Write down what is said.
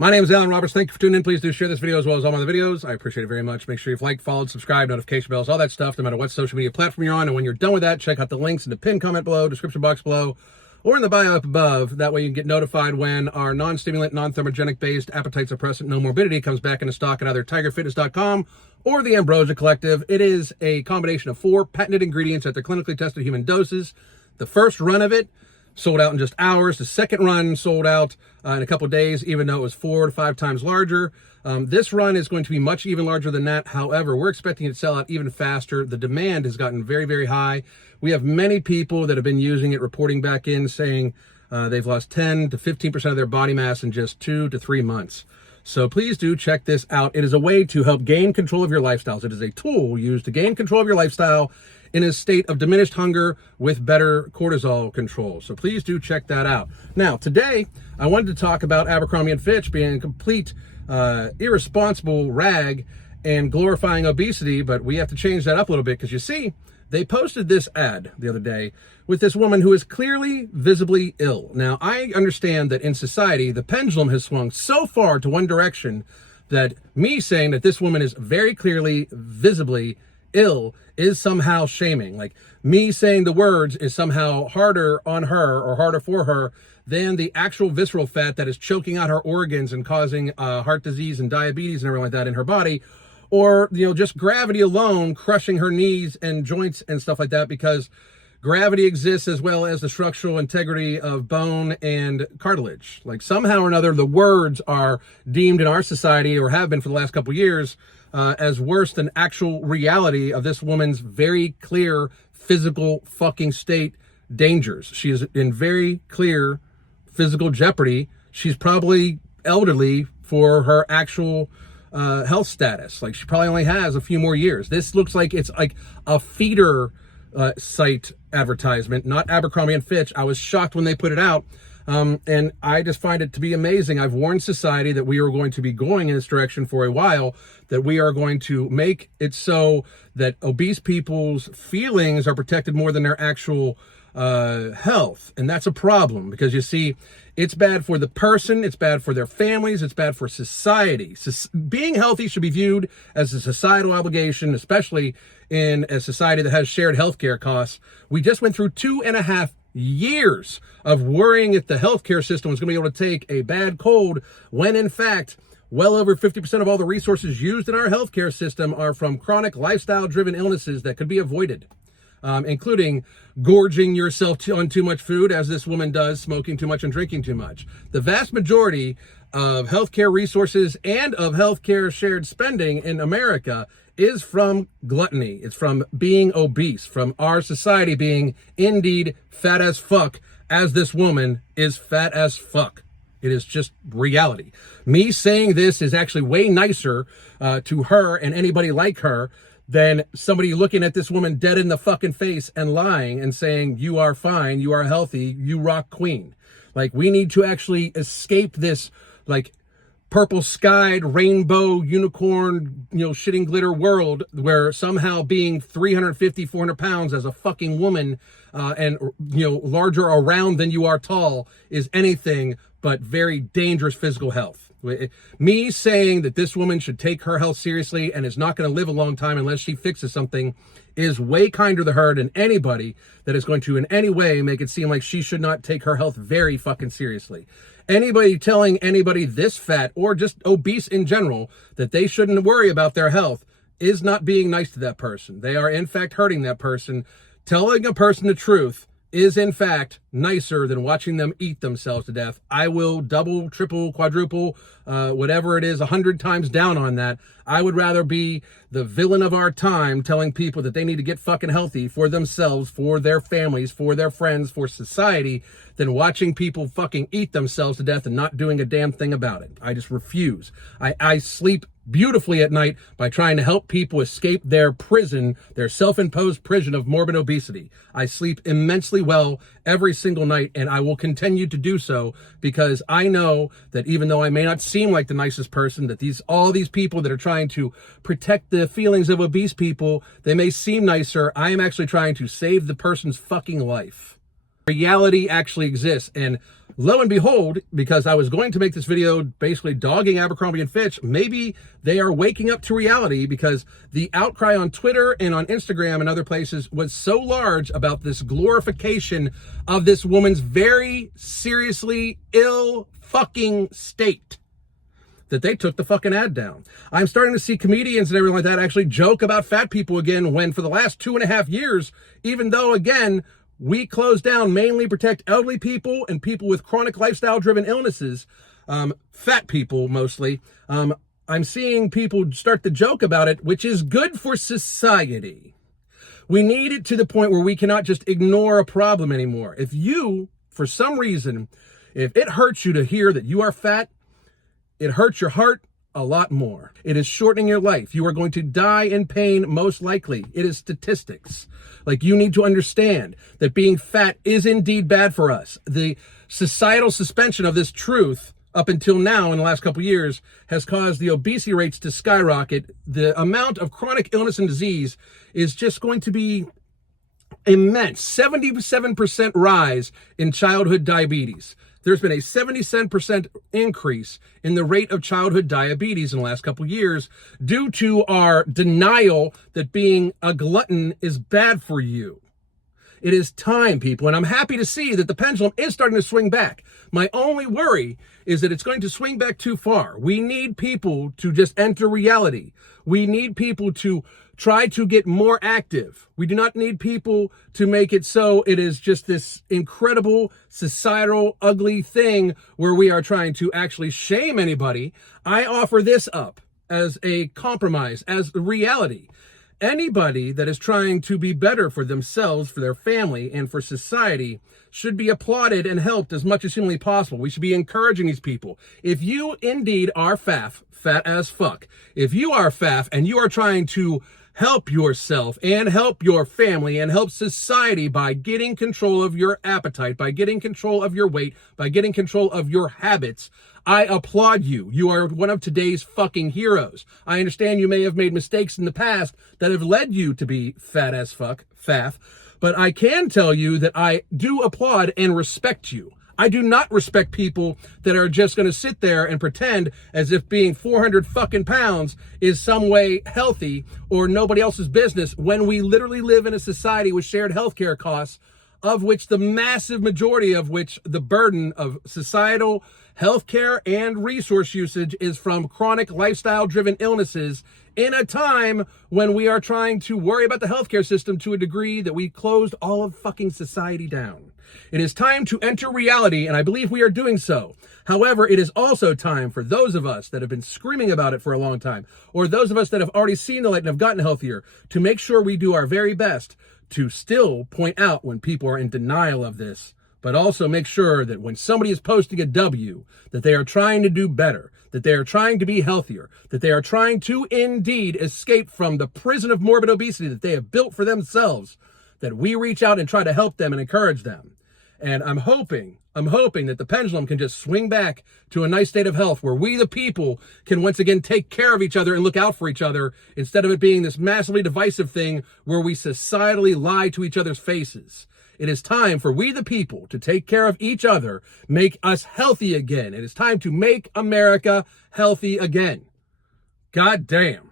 My name is Alan Roberts. Thank you for tuning in. Please do share this video as well as all my other videos. I appreciate it very much. Make sure you've liked, followed, subscribed, notification bells, all that stuff, no matter what social media platform you're on. And when you're done with that, check out the links in the pinned comment below, description box below, or in the bio up above. That way you can get notified when our non-stimulant, non-thermogenic-based appetite suppressant No Morbidity comes back into stock at either tigerfitness.com or the Ambrosia Collective. It is a combination of 4 patented ingredients at their clinically tested human doses. The first run of it sold out in just hours. The second run sold out in a couple of days, even though it was 4 to 5 times larger. This run is going to be much even larger than that. However, we're expecting it to sell out even faster. The demand has gotten very, very high. We have many people that have been using it, reporting back in, saying they've lost 10 to 15% of their body mass in just 2 to 3 months. So please do check this out. It is a way to help gain control of your lifestyles. It is a tool used to gain control of your lifestyle in a state of diminished hunger with better cortisol control. So please do check that out. Now, today, I wanted to talk about Abercrombie and Fitch being a complete irresponsible rag and glorifying obesity, but we have to change that up a little bit because you see, they posted this ad the other day with this woman who is clearly visibly ill. Now, I understand that in society, the pendulum has swung so far to one direction that me saying that this woman is very clearly, visibly ill is somehow shaming. Like, me saying the words is somehow harder on her or harder for her than the actual visceral fat that is choking out her organs and causing heart disease and diabetes and everything like that in her body. Or, just gravity alone crushing her knees and joints and stuff like that, because gravity exists as well as the structural integrity of bone and cartilage. Like, somehow or another, the words are deemed in our society, or have been for the last couple of years, as worse than actual reality of this woman's very clear physical fucking state dangers. She is in very clear physical jeopardy. She's probably elderly for her actual health status. Like, she probably only has a few more years. This looks like it's like a feeder site advertisement, not Abercrombie and Fitch. I was shocked when they put it out. And I just find it to be amazing. I've warned society that we are going to be going in this direction for a while, that we are going to make it so that obese people's feelings are protected more than their actual health. And that's a problem, because you see, it's bad for the person, it's bad for their families, it's bad for society. Being healthy should be viewed as a societal obligation, especially in a society that has shared healthcare costs. We just went through 2.5 years of worrying if the healthcare system was going to be able to take a bad cold, when in fact, well over 50% of all the resources used in our healthcare system are from chronic lifestyle-driven illnesses that could be avoided, including gorging yourself on too much food, as this woman does, smoking too much and drinking too much. The vast majority of healthcare resources and of healthcare shared spending in America is from gluttony. It's from being obese, from our society being indeed fat as fuck, as this woman is fat as fuck. It is just reality. Me saying this is actually way nicer to her and anybody like her than somebody looking at this woman dead in the fucking face and lying and saying, you are fine, you are healthy, you rock queen. Like, we need to actually escape this, like, purple skied rainbow unicorn, shitting glitter world where somehow being 350, 400 pounds as a fucking woman and, larger around than you are tall is anything but very dangerous physical health. Me saying that this woman should take her health seriously and is not going to live a long time unless she fixes something is way kinder to her than anybody that is going to in any way make it seem like she should not take her health very fucking seriously. Anybody telling anybody this fat, or just obese in general, that they shouldn't worry about their health is not being nice to that person. They are in fact hurting that person. Telling a person the truth is in fact nicer than watching them eat themselves to death. I will double, triple, quadruple, whatever it is, 100 times down on that. I would rather be the villain of our time telling people that they need to get fucking healthy for themselves, for their families, for their friends, for society, than watching people fucking eat themselves to death and not doing a damn thing about it. I just refuse. I sleep beautifully at night by trying to help people escape their prison, their self-imposed prison of morbid obesity. I sleep immensely well every single night, and I will continue to do so, because I know that even though I may not seem like the nicest person, that all these people that are trying to protect the feelings of obese people, they may seem nicer. I am actually trying to save the person's fucking life. Reality actually exists, and Lo and behold, because I was going to make this video basically dogging Abercrombie and Fitch, maybe they are waking up to reality, because the outcry on Twitter and on Instagram and other places was so large about this glorification of this woman's very seriously ill fucking state that they took the fucking ad down. I'm starting to see comedians and everything like that actually joke about fat people again, when for the last 2.5 years, even though, again, we closed down mainly protect elderly people and people with chronic lifestyle-driven illnesses, fat people mostly, I'm seeing people start to joke about it, which is good for society. We need it to the point where we cannot just ignore a problem anymore. If you, for some reason, if it hurts you to hear that you are fat, it hurts your heart a lot more. It is shortening your life. You are going to die in pain, most likely. It is statistics. Like, you need to understand that being fat is indeed bad for us. The societal suspension of this truth up until now in the last couple of years has caused the obesity rates to skyrocket. The amount of chronic illness and disease is just going to be immense. 77% rise in childhood diabetes. There's been a 77% increase in the rate of childhood diabetes in the last couple of years due to our denial that being a glutton is bad for you. It is time, people, and I'm happy to see that the pendulum is starting to swing back. My only worry is that it's going to swing back too far. We need people to just enter reality. We need people to try to get more active. We do not need people to make it so it is just this incredible societal ugly thing where we are trying to actually shame anybody. I offer this up as a compromise, as reality. Anybody that is trying to be better for themselves, for their family, and for society should be applauded and helped as much as humanly possible. We should be encouraging these people. If you indeed are fat as fuck, if you are fat and you are trying to help yourself and help your family and help society by getting control of your appetite, by getting control of your weight, by getting control of your habits, I applaud you. You are one of today's fucking heroes. I understand you may have made mistakes in the past that have led you to be fat as fuck, faff, but I can tell you that I do applaud and respect you. I do not respect people that are just going to sit there and pretend as if being 400 fucking pounds is some way healthy or nobody else's business, when we literally live in a society with shared healthcare costs, of which the massive majority of which the burden of societal healthcare and resource usage is from chronic lifestyle-driven illnesses, in a time when we are trying to worry about the healthcare system to a degree that we closed all of fucking society down. It is time to enter reality, and I believe we are doing so. However, it is also time for those of us that have been screaming about it for a long time, or those of us that have already seen the light and have gotten healthier, to make sure we do our very best to still point out when people are in denial of this, but also make sure that when somebody is posting a W, that they are trying to do better, that they are trying to be healthier, that they are trying to indeed escape from the prison of morbid obesity that they have built for themselves, that we reach out and try to help them and encourage them. And I'm hoping that the pendulum can just swing back to a nice state of health where we, the people, can once again take care of each other and look out for each other, instead of it being this massively divisive thing where we societally lie to each other's faces. It is time for we, the people, to take care of each other, make us healthy again. It is time to make America healthy again. God damn.